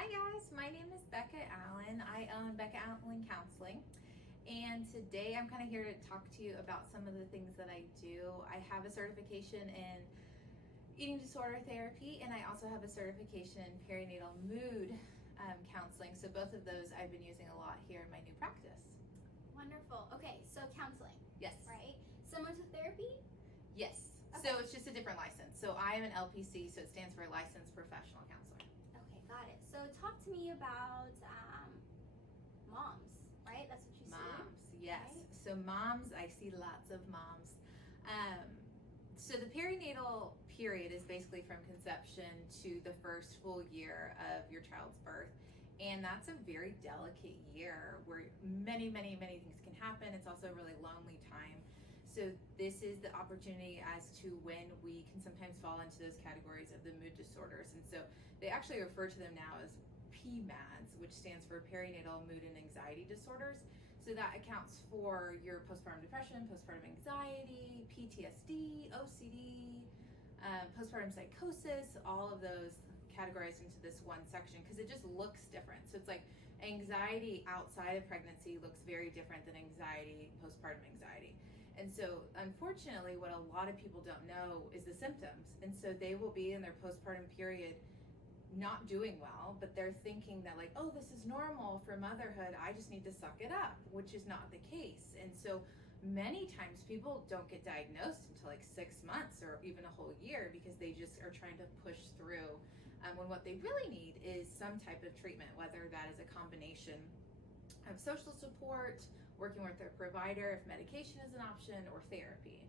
Hi guys, my name is Becca Allen. I own Becca Allen Counseling, and today I'm kind of here to talk to you about some of the things that I do. I have a certification in eating disorder therapy, and I also have a certification in perinatal mood counseling. So both of those I've been using a lot here in my new practice. Wonderful. Okay, so counseling. Yes. Right? Similar to therapy? Yes. Okay. So it's just a different license. So I am an LPC, so it stands for Licensed Professional Counselor. Okay, got it. So talk to me about moms, right? That's what you see. Moms, yes. Right? So moms, I see lots of moms. So the perinatal period is basically from conception to the first full year of your child's birth. And that's a very delicate year where many things can happen. It's also a really lonely time. So this is the opportunity as to when we can sometimes fall into those categories of the mood disorders. And so they actually refer to them now as PMADs, which stands for perinatal mood and anxiety disorders. So that accounts for your postpartum depression, postpartum anxiety, PTSD, OCD, postpartum psychosis, all of those categorized into this one section because it just looks different. So it's like anxiety outside of pregnancy looks very different than anxiety, postpartum anxiety. And so unfortunately, what a lot of people don't know is the symptoms. And so they will be in their postpartum period not doing well, but they're thinking that like, oh, this is normal for motherhood, I just need to suck it up, which is not the case. And so many times people don't get diagnosed until like 6 months or even a whole year because they just are trying to push through when what they really need is some type of treatment, whether that is a combination of social support, working with their provider if medication is an option, or therapy.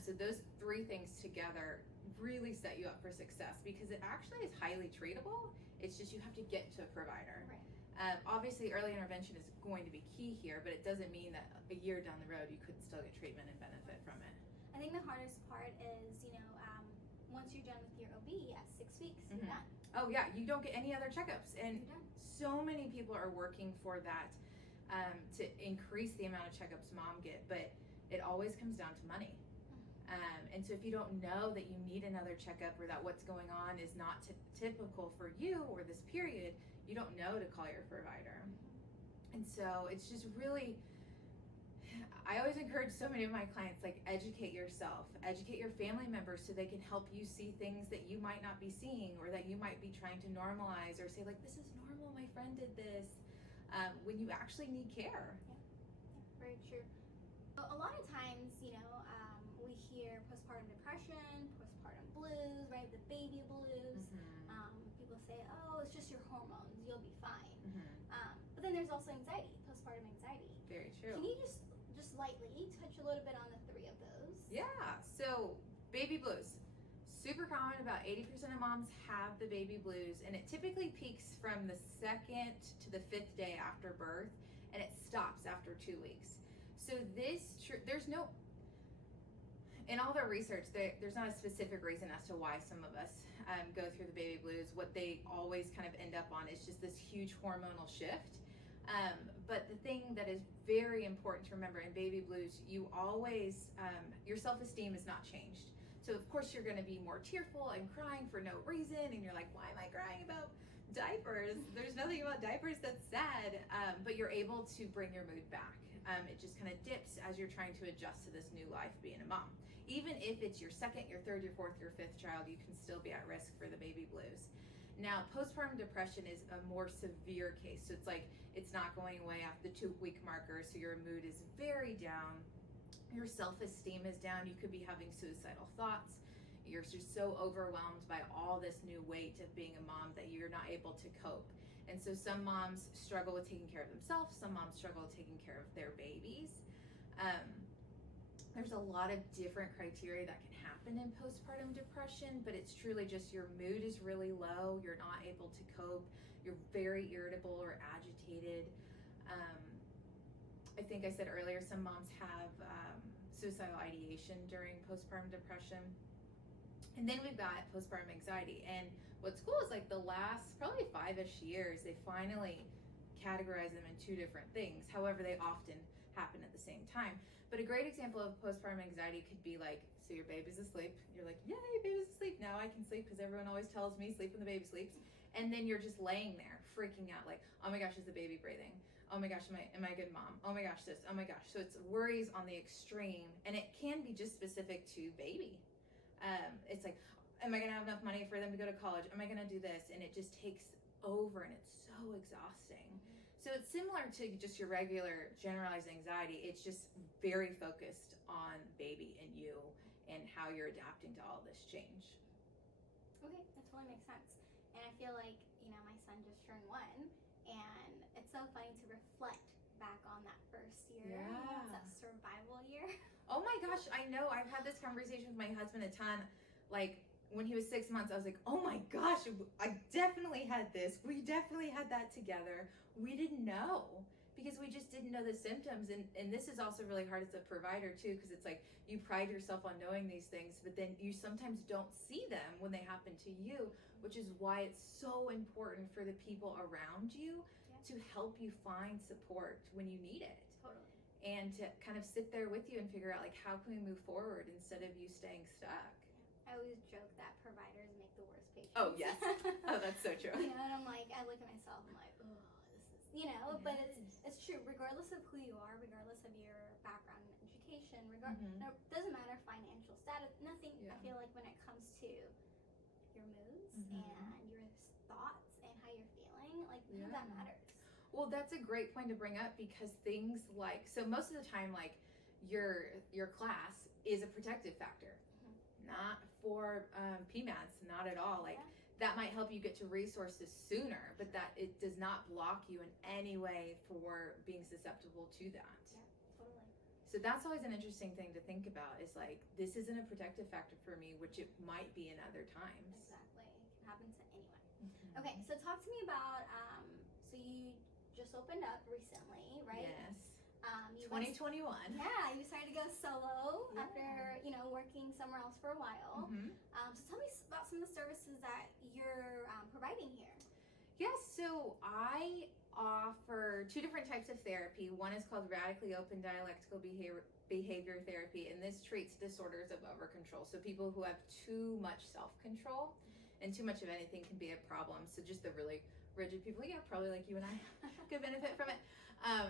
So those three things together really set you up for success because it actually is highly treatable. It's just you have to get to a provider. Right. Obviously, early intervention is going to be key here, but it doesn't mean that a year down the road you couldn't still get treatment and benefit from it. I think the hardest part is, once you're done with your OB at 6 weeks, you're done. Oh yeah, you don't get any other checkups. And You're done. so many people are working for that to increase the amount of checkups mom get, but it always comes down to money. And so if you don't know that you need another checkup or that what's going on is not typical for you or this period, you don't know to call your provider. And so it's just really, I always encourage so many of my clients, like, educate yourself, educate your family members so they can help you see things that you might not be seeing or that you might be trying to normalize or say like, this is normal, my friend did this, when you actually need care. Yeah, very true. A lot of times, we hear postpartum depression, postpartum blues, right? The baby blues. People say, oh, it's just your hormones, you'll be fine. But then there's also anxiety, postpartum anxiety. Very true. Can you just lightly touch a little bit on the three of those? Yeah, so baby blues. Super common, about 80% of moms have the baby blues, and it typically peaks from the 2nd to the 5th day after birth, and it stops after 2 weeks. So there's no, in all the research, there's not a specific reason as to why some of us go through the baby blues. What they always kind of end up on is just this huge hormonal shift. But the thing that is very important to remember in baby blues, you always, your self-esteem is not changed. So of course you're going to be more tearful and crying for no reason, and you're like, why am I crying about diapers? There's nothing about diapers that's sad, but you're able to bring your mood back. It just kind of dips as you're trying to adjust to this new life being a mom. Even if it's your 2nd, your 3rd, your 4th, your 5th child, you can still be at risk for the baby blues. Now, postpartum depression is a more severe case. So it's like, it's not going away after the 2-week marker. So your mood is very down. Your self-esteem is down. You could be having suicidal thoughts. You're just so overwhelmed by all this new weight of being a mom that you're not able to cope. And so some moms struggle with taking care of themselves. Some moms struggle with taking care of their babies. There's a lot of different criteria that can happen in postpartum depression, but it's truly just your mood is really low. You're not able to cope. You're very irritable or agitated. I think I said earlier, some moms have suicidal ideation during postpartum depression. And then we've got postpartum anxiety. And what's cool is like the last probably 5-ish years, they finally categorize them in 2 different things. However, they often happen at the same time. But a great example of postpartum anxiety could be like, so your baby's asleep. You're like, yay, baby's asleep. Now I can sleep because everyone always tells me sleep when the baby sleeps. And then you're just laying there freaking out like, oh my gosh, is the baby breathing? Oh my gosh, am I a good mom? Oh my gosh, this, oh my gosh. So it's worries on the extreme, and it can be just specific to baby. It's like, am I gonna have enough money for them to go to college? Am I gonna do this? And it just takes over, and it's so exhausting. So it's similar to just your regular generalized anxiety. It's just very focused on baby and you and how you're adapting to all this change. Okay, that totally makes sense. And I feel like, my son just turned 1, and it's so funny to reflect back on that first year. Yeah. It's that survival year. Oh my gosh, I know. I've had this conversation with my husband a ton. Like, when he was 6 months, I was like, oh my gosh, I definitely had this. We definitely had that together. We didn't know because we just didn't know the symptoms. And this is also really hard as a provider too, because it's like you pride yourself on knowing these things, but then you sometimes don't see them when they happen to you, which is why it's so important for the people around you to help you find support when you need it. Totally. And to kind of sit there with you and figure out like, how can we move forward instead of you staying stuck? I always joke that providers make the worst patients. Oh, yes. Oh, that's so true. And I'm like, I look at myself, I'm like, oh, this is, but it's true. Regardless of who you are, regardless of your background and education, doesn't matter financial status, nothing. I feel like when it comes to your moods and your thoughts and how you're feeling, like none of that matters. Well, that's a great point to bring up, because things like, so most of the time, like your class is a protective factor. Not for PMADs, not at all. Like that might help you get to resources sooner, but that it does not block you in any way for being susceptible to that. Yeah, totally. So that's always an interesting thing to think about, is like, this isn't a protective factor for me, which it might be in other times. Exactly. It can happen to anyone. Okay, so talk to me about, so you just opened up recently, right? Yes. 2021. You decided to go solo after, working somewhere else for a while. So tell me about some of the services that you're providing here. Yes, so I offer 2 different types of therapy. One is called radically open dialectical behavior therapy, and this treats disorders of over control. So people who have too much self-control and too much of anything can be a problem. So just the really rigid people, probably like you and I could benefit from it.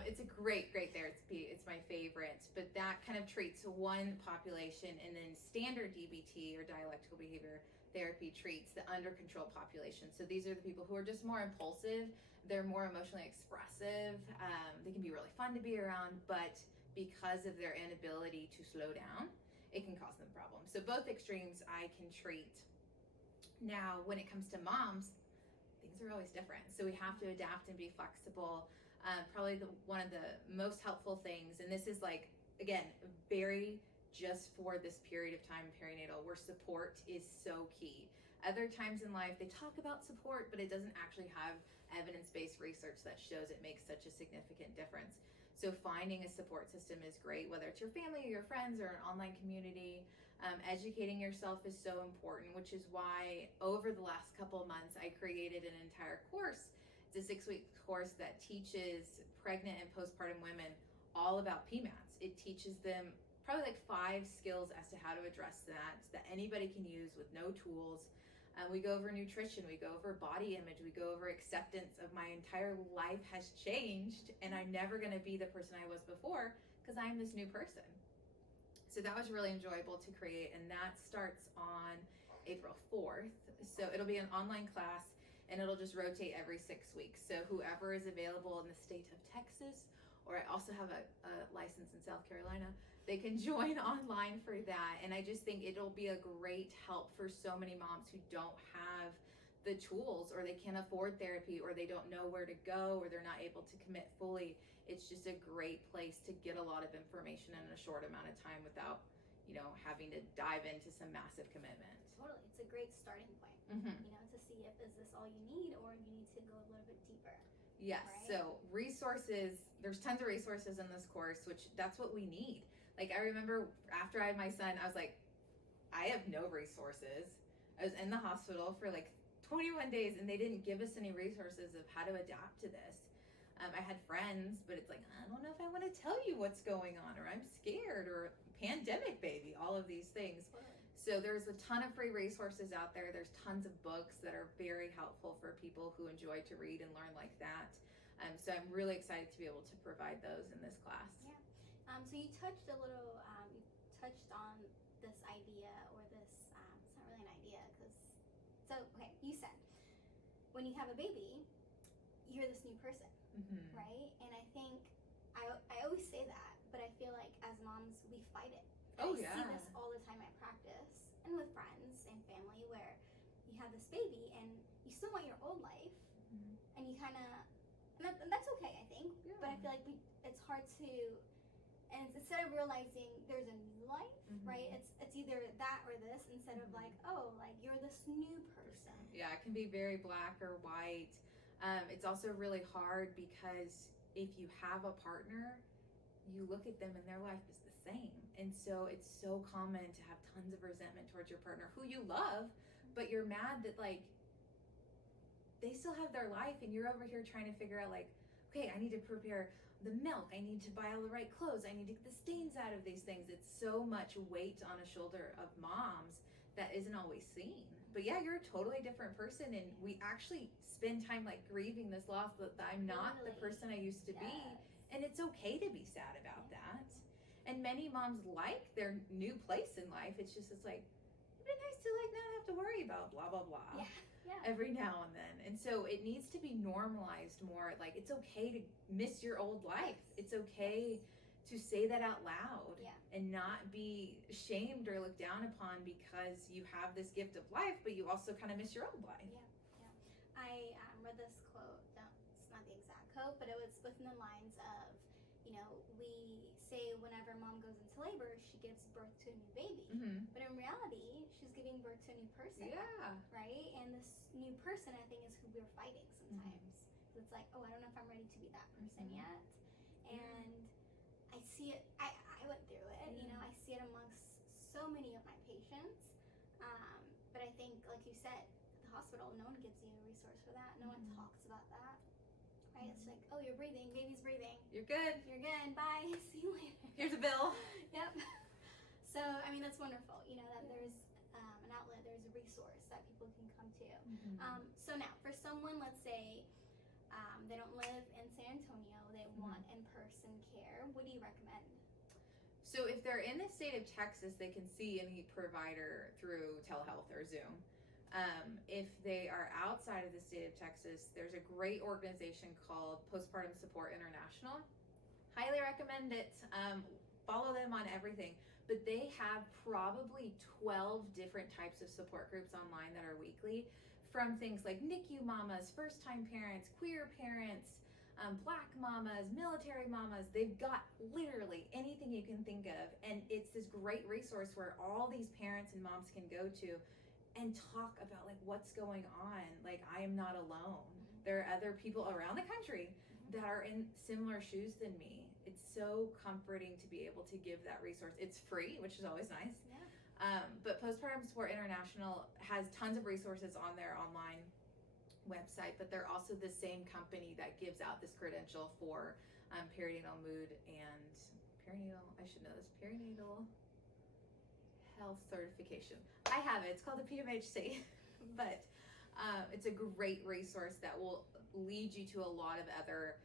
It's a great therapy. It's my favorite, but that kind of treats one population, and then standard DBT or dialectical behavior therapy treats the under control population. So these are the people who are just more impulsive. They're more emotionally expressive. They can be really fun to be around, but because of their inability to slow down, it can cause them problems. So both extremes I can treat. Now, when it comes to moms, things are always different. So we have to adapt and be flexible. Probably one of the most helpful things, and this is like, again, very just for this period of time perinatal, where support is so key. Other times in life, they talk about support, but it doesn't actually have evidence-based research that shows it makes such a significant difference. So finding a support system is great, whether it's your family or your friends or an online community. Educating yourself is so important, which is why over the last couple of months, I created an entire course. It's a 6-week course that teaches pregnant and postpartum women all about PMADs. It teaches them probably like 5 skills as to how to address that anybody can use with no tools. We go over nutrition, we go over body image, we go over acceptance of my entire life has changed, and I'm never gonna be the person I was before because I'm this new person. So that was really enjoyable to create, and that starts on April 4th. So it'll be an online class, and it'll just rotate every 6 weeks. So whoever is available in the state of Texas, or I also have a license in South Carolina, they can join online for that. And I just think it'll be a great help for so many moms who don't have the tools, or they can't afford therapy, or they don't know where to go, or they're not able to commit fully. It's just a great place to get a lot of information in a short amount of time without, having to dive into some massive commitment. Totally. It's a great starting point, to see if is this all you need, or you need to go a little bit deeper. Yes. Right? So resources, there's tons of resources in this course, which that's what we need. Like, I remember after I had my son, I was like, I have no resources. I was in the hospital for like 21 days, and they didn't give us any resources of how to adapt to this. I had friends, but it's like, I don't know if I want to tell you what's going on, or I'm scared, or pandemic baby, all of these things. So there's a ton of free resources out there. There's tons of books that are very helpful for people who enjoy to read and learn like that. So I'm really excited to be able to provide those in this class. Yeah. So you touched a little, you touched on this idea, or this, it's not really an idea, okay, you said, when you have a baby, you're this new person, right? And I think, I always say that, but I feel like as moms, we fight it. And I see this all the time at practice and with friends and family, where you have this baby and you still want your old life, and you kind of, and that's okay, I think, but I feel like it's hard to, and instead of realizing there's a new life, right? It's either that or this, instead of like, oh, like you're this new person. Yeah, it can be very black or white. It's also really hard because if you have a partner, you look at them and their life is the same. And so it's so common to have tons of resentment towards your partner who you love, but you're mad that like they still have their life and you're over here trying to figure out like, okay, I need to prepare the milk, I need to buy all the right clothes, I need to get the stains out of these things. It's so much weight on a shoulder of moms that isn't always seen. But yeah, you're a totally different person, and we actually spend time like grieving this loss that I'm not the person I used to be. And it's okay to be sad about that. And many moms like their new place in life. It's like, it'd be nice to like not have to worry about blah, blah, blah every now and then. And so it needs to be normalized more. Like, it's okay to miss your old life. It's okay to say that out loud and not be shamed or looked down upon because you have this gift of life, but you also kind of miss your old life. I read this quote, it's not the exact quote, but it was within the lines of, we say whenever mom goes into labor, she gives birth to a new baby. But in reality, she's giving birth to a new person. Right? And this new person, I think, is who we're fighting sometimes. It's like, oh, I don't know if I'm ready to be that person yet. And I see it, I went through it, I see it amongst so many of my patients. But I think, like you said, at the hospital, no one gives you a resource for that. No one talks about that. Right? It's like, oh, you're breathing, baby's breathing. You're good. You're good. Bye. See you later. Here's a bill. Yep. So, I mean, that's wonderful. That there's an outlet, there's a resource that people can come to. So now, for someone, let's say, they don't live in San Antonio, they want in-person care, what do you recommend? So if they're in the state of Texas, they can see any provider through telehealth or Zoom. If they are outside of the state of Texas, there's a great organization called Postpartum Support International. Highly recommend it. Follow them on everything. But they have probably 12 different types of support groups online that are weekly, from things like NICU mamas, first-time parents, queer parents, Black mamas, military mamas. They've got literally anything you can think of. And it's this great resource where all these parents and moms can go to and talk about like what's going on. Like, I am not alone. There are other people around the country that are in similar shoes than me. It's so comforting to be able to give that resource. It's free, which is always nice. But Postpartum Support International has tons of resources on their online website, but they're also the same company that gives out this credential for perinatal mood and perinatal health certification. I have it. It's called the PMHC, but it's a great resource that will lead you to a lot of other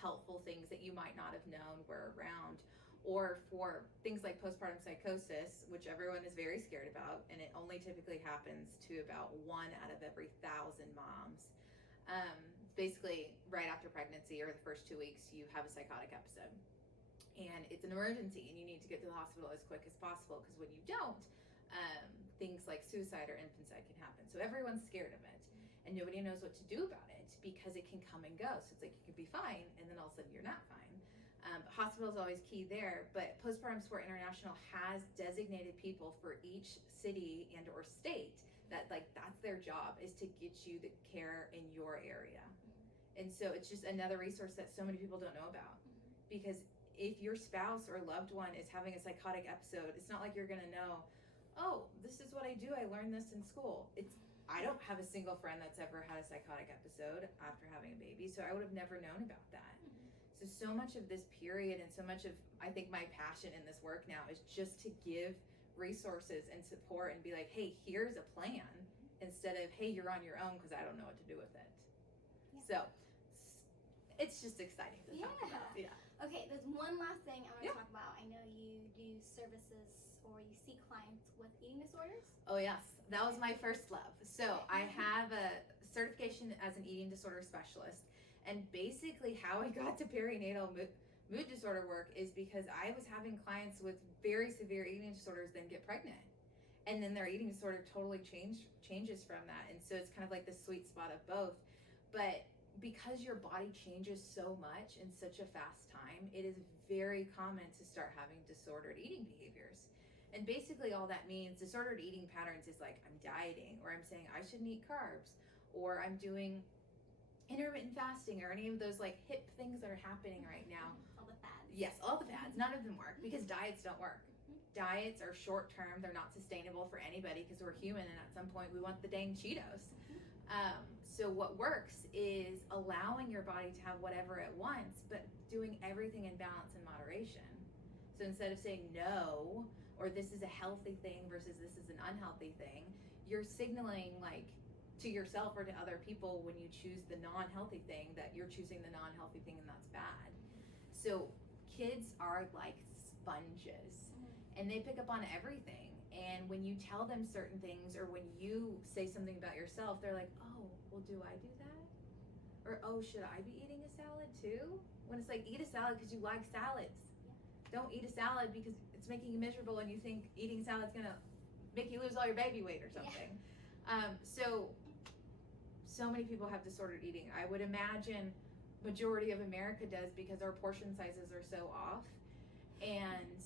helpful things that you might not have known were around. Or for things like postpartum psychosis, which everyone is very scared about, and it only typically happens to about 1 out of every 1,000 moms. Basically, right after pregnancy or the first 2 weeks, you have a psychotic episode. And it's an emergency, and you need to get to the hospital as quick as possible, because when you don't, things like suicide or infanticide can happen. So everyone's scared of it, and nobody knows what to do about it because it can come and go. So it's like you could be fine, and then all of a sudden you're not fine. Hospital is always key there, but Postpartum Support International has designated people for each city and or state that that's their job, is to get you the care in your area. And so it's just another resource that so many people don't know about, because if your spouse or loved one is having a psychotic episode, it's not like you're gonna know, oh, this is what I do, I learned this in school. I don't have a single friend that's ever had a psychotic episode after having a baby, so I would have never known about that. So much of this period and so much of, I think, my passion in this work now is just to give resources and support and be like, hey, here's a plan, instead of, hey, you're on your own because I don't know what to do with it. Yeah. So it's just exciting to talk about. Yeah. Okay, there's one last thing I want to Yeah. talk about. I know you do services or you see clients with eating disorders. Oh, yes. That was my first love. So I have a certification as an eating disorder specialist. And basically how I got to perinatal mood disorder work is because I was having clients with very severe eating disorders then get pregnant. And then their eating disorder totally changes from that. And so it's kind of like the sweet spot of both. But because your body changes so much in such a fast time, it is very common to start having disordered eating behaviors. And basically all that means, disordered eating patterns is like, I'm dieting, or I'm saying I shouldn't eat carbs, or I'm doing intermittent fasting, or any of those like hip things that are happening right now. All the fads. Yes, all the fads. None of them work because diets don't work. Diets are short term. They're not sustainable for anybody because we're human, and at some point we want the dang Cheetos. So what works is allowing your body to have whatever it wants, but doing everything in balance and moderation. So instead of saying no, or this is a healthy thing versus this is an unhealthy thing, you're signaling like to yourself or to other people when you choose the non-healthy thing that you're choosing the non-healthy thing, and that's bad. So kids are like sponges, and they pick up on everything. And when you tell them certain things, or when you say something about yourself, they're like, oh, well, do I do that? Or, oh, should I be eating a salad too? When it's like, eat a salad because you like salads. Don't eat a salad because it's making you miserable and you think eating salad's gonna make you lose all your baby weight or something. So many people have disordered eating. I would imagine majority of America does, because our portion sizes are so off. And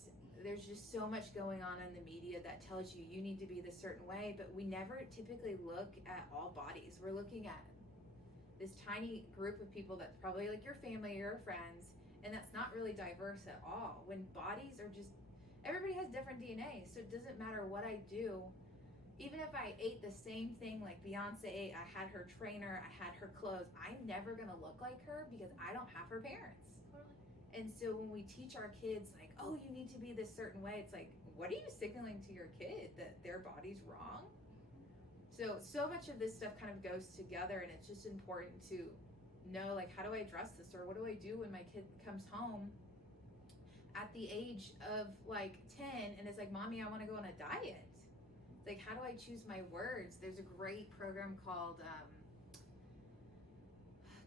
there's just so much going on in the media that tells you you need to be this certain way, but we never typically look at all bodies. We're looking at this tiny group of people that's probably like your family, your friends, and that's not really diverse at all. When bodies are just, everybody has different DNA, so it doesn't matter what I do. Even if I ate the same thing like Beyonce ate, I had her trainer, I had her clothes, I'm never gonna look like her because I don't have her parents. And so when we teach our kids like, oh, you need to be this certain way, it's like, what are you signaling to your kid? That their body's wrong? So much of this stuff kind of goes together, and it's just important to know, like, how do I address this? Or what do I do when my kid comes home at the age of like 10 and is like, mommy, I want to go on a diet? Like, how do I choose my words? There's a great program called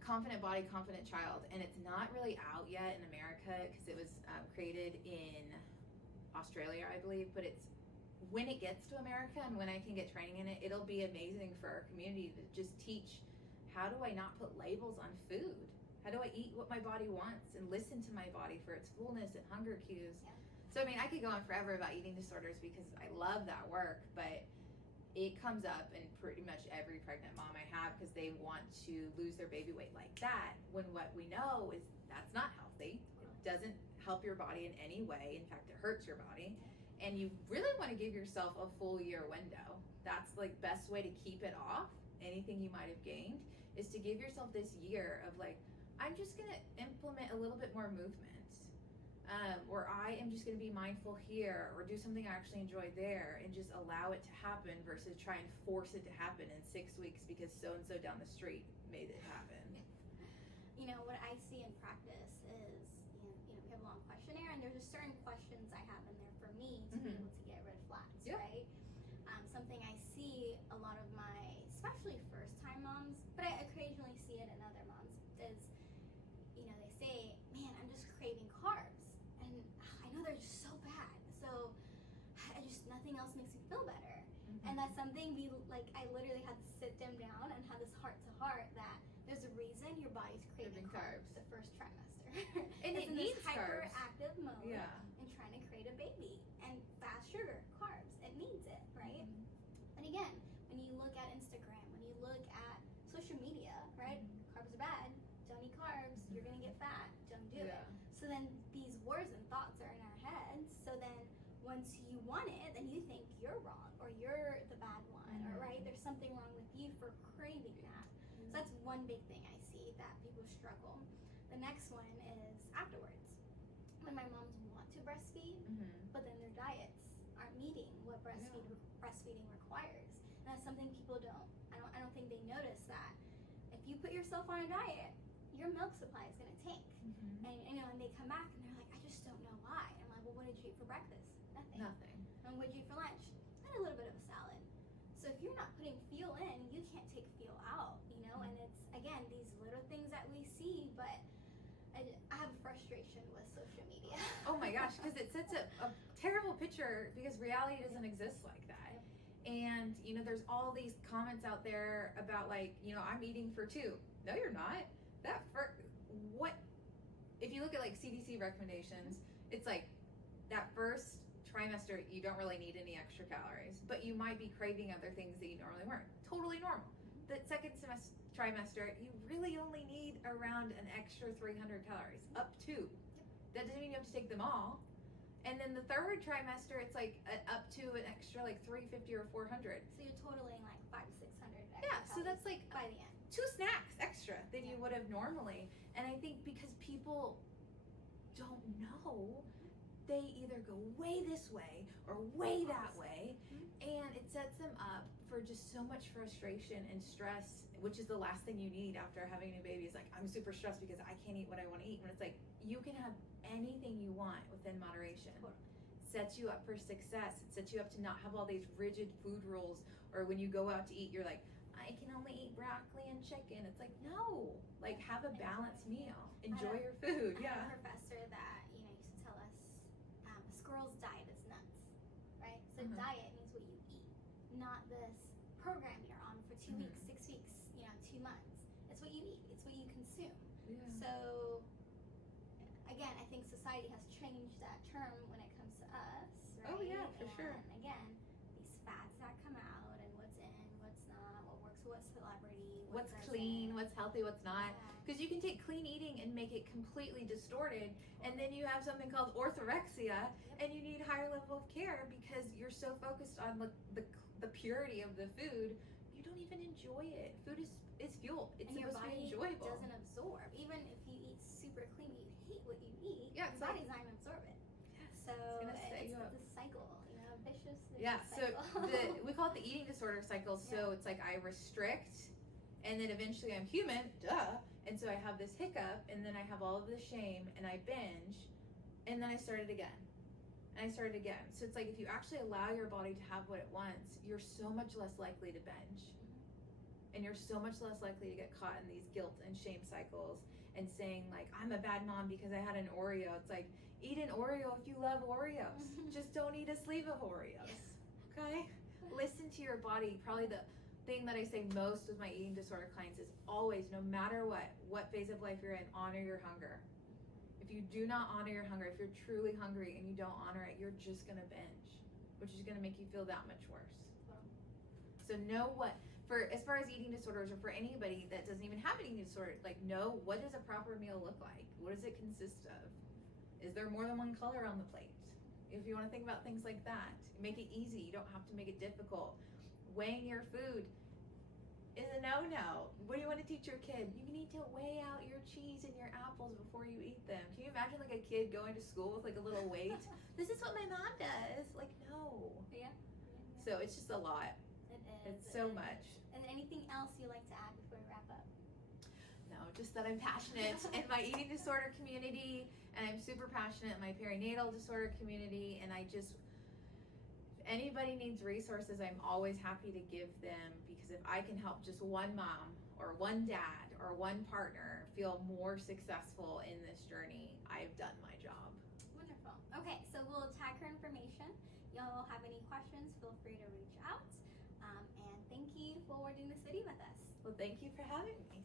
Confident Body, Confident Child, and it's not really out yet in America because it was created in Australia, I believe, but it's, when it gets to America and when I can get training in it, it'll be amazing for our community to just teach, how do I not put labels on food? How do I eat what my body wants and listen to my body for its fullness and hunger cues? Yeah. So I mean, I could go on forever about eating disorders because I love that work, but it comes up in pretty much every pregnant mom I have because they want to lose their baby weight like that, when what we know is that's not healthy. It doesn't help your body in any way. In fact, it hurts your body. And you really want to give yourself a full year window. That's like best way to keep it off, anything you might have gained, is to give yourself this year of like, I'm just going to implement a little bit more movement. Or I am just going to be mindful here, or do something I actually enjoy there, and just allow it to happen versus try and force it to happen in 6 weeks because so-and-so down the street made it happen. You know, what I see in practice is, we have a long questionnaire, and there's just certain questions I have in there for me to be able to get red flags, right? Something I see a lot of my, especially first-time moms, but I occasionally see it in other moms, is, they say, man, I'm just craving carbs. And I know they're just so bad. So nothing else makes me feel better. And that's something I literally had to sit them down and have this heart to heart that there's a reason your body's craving carbs the first trimester. And it's it in needs this hyperactive mode and trying to create a baby. And fast sugar, carbs, it needs it, right? And again, when you look at Instagram, when you look at social media, right? Carbs are bad. Don't eat carbs. You're going to get fat. Don't do it. So then these words and thoughts are in our heads. So then once you want it, then you think you're wrong or you're the bad one, or right, there's something wrong with you for craving that. So that's one big thing I see that people struggle. The next one is afterwards. When my moms want to breastfeed, but then their diets aren't meeting breastfeeding requires. And that's something people I don't think they notice that if you put yourself on a diet, your milk supply is going to tank. And they come back and they're like, I just don't know why. And I'm like, well, what did you eat for breakfast? Nothing. And what did you eat for lunch? I had a little bit of a salad. So if you're not putting fuel in, you can't take fuel out, and it's, again, these little things that we see, but I have a frustration with social media. Oh my gosh, because it sets a terrible picture, because reality doesn't exist like that. And, there's all these comments out there about like, I'm eating for two. No, you're not. If you look at like CDC recommendations, it's like that first trimester, you don't really need any extra calories, but you might be craving other things that you normally weren't. Totally normal. The second trimester, you really only need around an extra 300 calories, up to. That doesn't mean you have to take them all. And then the third trimester, it's like up to an extra like 350 or 400. So you're totaling like 500 to 600 extra Yeah, so that's like by the end. 2 snacks extra than you would have normally. And I think because people don't know, they either go way this way or way that way, and it sets them up for just so much frustration and stress, which is the last thing you need after having a new baby. Is like, I'm super stressed because I can't eat what I want to eat. When it's like, you can have anything you want within moderation. Sets you up for success. It sets you up to not have all these rigid food rules, or when you go out to eat, you're like, I can only eat broccoli and chicken. It's like, no, like have a balanced meal. Enjoy your food. I had a professor that used to tell us a squirrel's diet is nuts, right? So diet means what you eat, not this program you're on for 2 weeks, 6 weeks, 2 months. It's what you eat. It's what you consume. Yeah. So again, I think society has changed that term when it comes to us, right? Oh yeah, for sure. And again, these fads that come out and what's in, what's not, what works for what celebrity, what's clean, what's healthy, what's not. Yeah. Because you can take clean eating and make it completely distorted, and then you have something called orthorexia, and you need higher level of care because you're so focused on the purity of the food, you don't even enjoy it. Food is fuel. It's and supposed to be enjoyable. Your body doesn't absorb. Even if you eat super clean, but you hate what you eat, your body's not going to absorb it. So it's a cycle, vicious cycle. So we call it the eating disorder cycle. So it's like I restrict, and then eventually I'm human, and so I have this hiccup, and then I have all of the shame, and I binge, and then I start it again. And I start it again. So it's like if you actually allow your body to have what it wants, you're so much less likely to binge. And you're so much less likely to get caught in these guilt and shame cycles and saying like, I'm a bad mom because I had an Oreo. It's like, eat an Oreo if you love Oreos. Just don't eat a sleeve of Oreos. Okay? Listen to your body. Probably the thing that I say most with my eating disorder clients is always, no matter what phase of life you're in, honor your hunger. If you do not honor your hunger, if you're truly hungry and you don't honor it, you're just going to binge, which is going to make you feel that much worse. So know as far as eating disorders, or for anybody that doesn't even have an eating disorder, like know, what does a proper meal look like? What does it consist of? Is there more than one color on the plate? If you want to think about things like that, make it easy. You don't have to make it difficult. Weighing your food is a no-no. What do you want to teach your kid? You need to weigh out your cheese and your apples before you eat them. Can you imagine like a kid going to school with like a little weight? This is what my mom does. Like, no. Yeah. So it's just a lot. It is. It's so much. And anything else you'd like to add before we wrap up? No, just that I'm passionate in my eating disorder community, and I'm super passionate in my perinatal disorder community, and if anybody needs resources, I'm always happy to give them, because if I can help just one mom or one dad or one partner feel more successful in this journey, I've done my job. Wonderful. Okay, so we'll tag her information. Y'all have any questions, feel free to reach out. And thank you for doing this video with us. Well, thank you for having me.